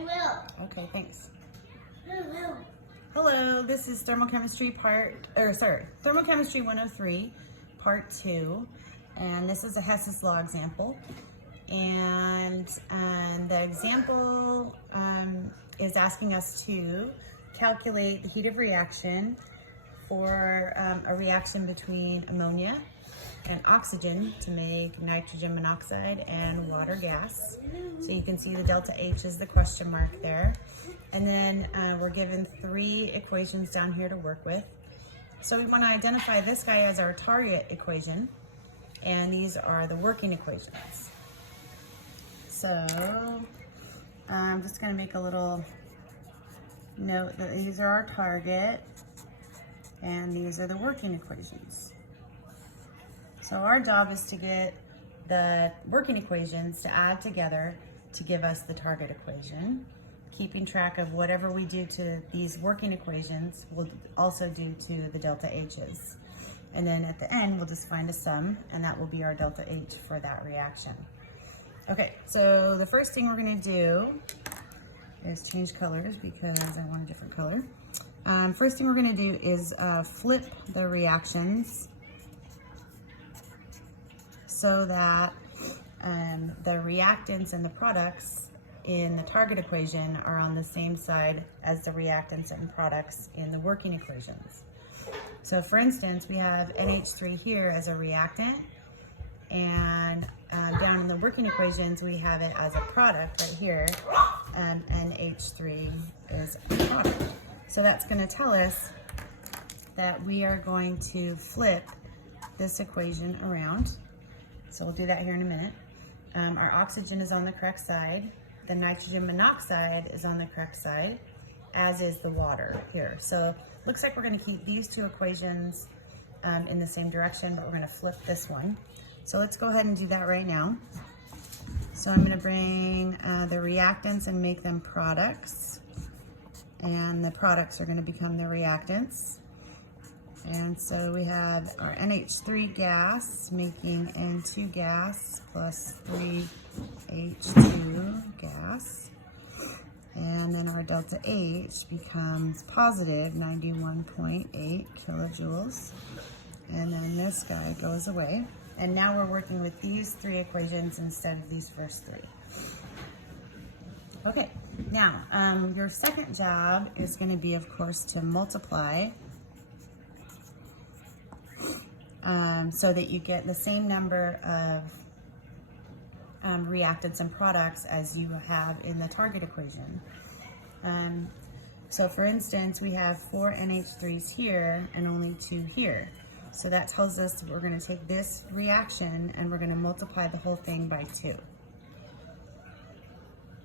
will. Okay, thanks. I will. Hello, this is Thermochemistry Thermochemistry 103, part 2. And this is a Hess's law example. And the example is asking us to calculate the heat of reaction for a reaction between ammonia and oxygen to make nitrogen monoxide and water gas. So you can see the delta H is the question mark there. And then we're given 3 equations down here to work with. So we want to identify this guy as our target equation, and these are the working equations. So I'm just going to make a little note that these are our target and these are the working equations. So our job is to get the working equations to add together to give us the target equation. Keeping track of whatever we do to these working equations, we'll also do to the delta H's. And then at the end, we'll just find a sum, and that will be our delta H for that reaction. Okay, so the first thing we're gonna do is change colors because I want a different color. First thing we're gonna do is flip the reactions so that the reactants and the products in the target equation are on the same side as the reactants and products in the working equations. So for instance, we have NH3 here as a reactant, and down in the working equations we have it as a product right here, and NH3 is a product. So that's going to tell us that we are going to flip this equation around. So we'll do that here in a minute. Our oxygen is on the correct side. The nitrogen monoxide is on the correct side, as is the water here. So looks like we're going to keep these 2 equations in the same direction, but we're going to flip this one. So let's go ahead and do that right now. So I'm going to bring the reactants and make them products, and the products are going to become the reactants. And so we have our NH3 gas making N2 gas plus 3H2 gas. And then our delta H becomes positive 91.8 kilojoules. And then this guy goes away. And now we're working with these 3 equations instead of these first 3. Okay, now your second job is going to be, of course, to multiply so that you get the same number of reactants and products as you have in the target equation. So for instance, we have 4 NH3s here and only 2 here. So that tells us we're going to take this reaction and we're going to multiply the whole thing by 2.